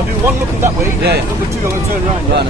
I'll do one looking that way. Yeah. Number two, I'm going to turn around. Right,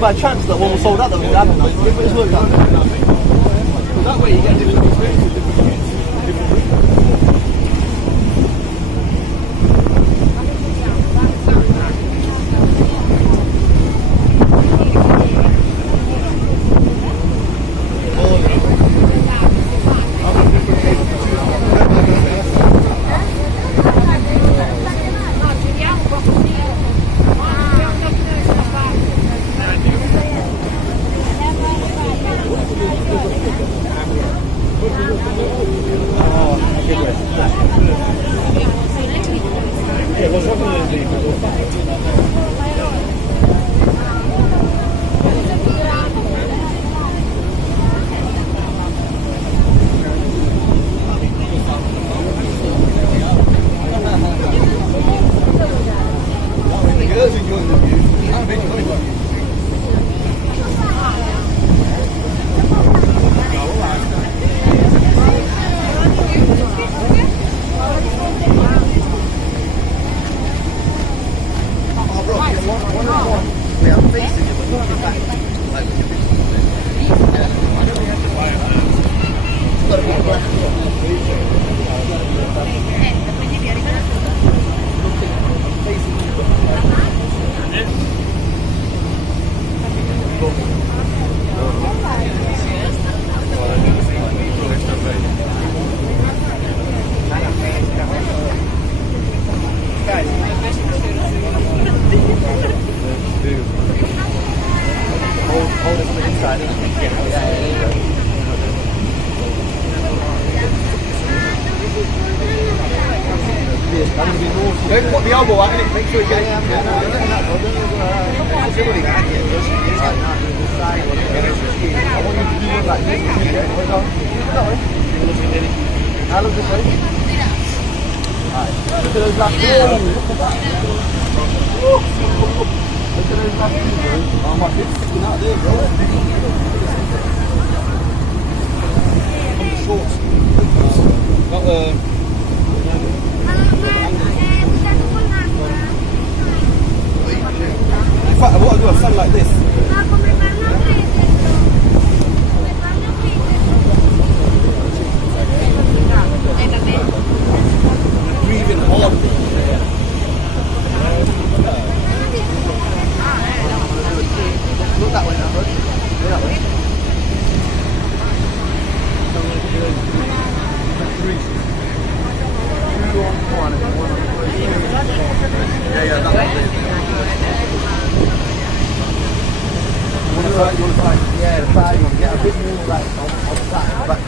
By chance that one was sold out that would happen, but it's worked out. That way you get different experiences, different Put the elbow out and make sure you get it. I want you to do one like this. How long this way? Look at those last two. Look at those last two. Oh, my kid's sticking out there, bro. On the shorts. Not the... In fact, what I do, I stand like this. Breathing hard. Look that way now, bro. Look that way. Two on one and one on three. Yeah, that one's it. You want to try? Yeah, the side one. Get a bit more like on the side, back.